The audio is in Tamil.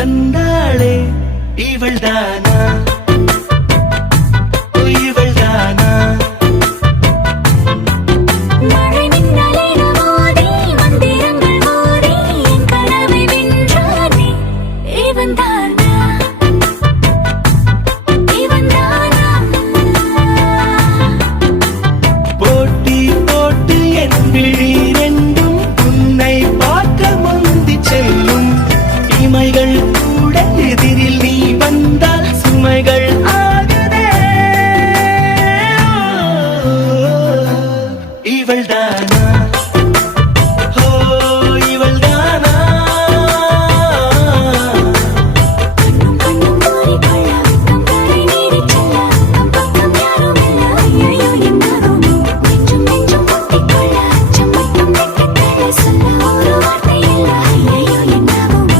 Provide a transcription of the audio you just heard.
வந்தாளே இவள்தானா இவள்தானா மழை மின்னலின மோதி மந்திரங்கள் மோதி என் கனவை வென்றானே இவன்தானா இவன்தானா போட்டி போட்டு என் விழி ரெண்டும் உன்னை பார்க்க முந்தி செல்லும் இமைகள் கூட எதிரில் நீ வந்தால் சுமைகள் ஆகுதே இவள்தானா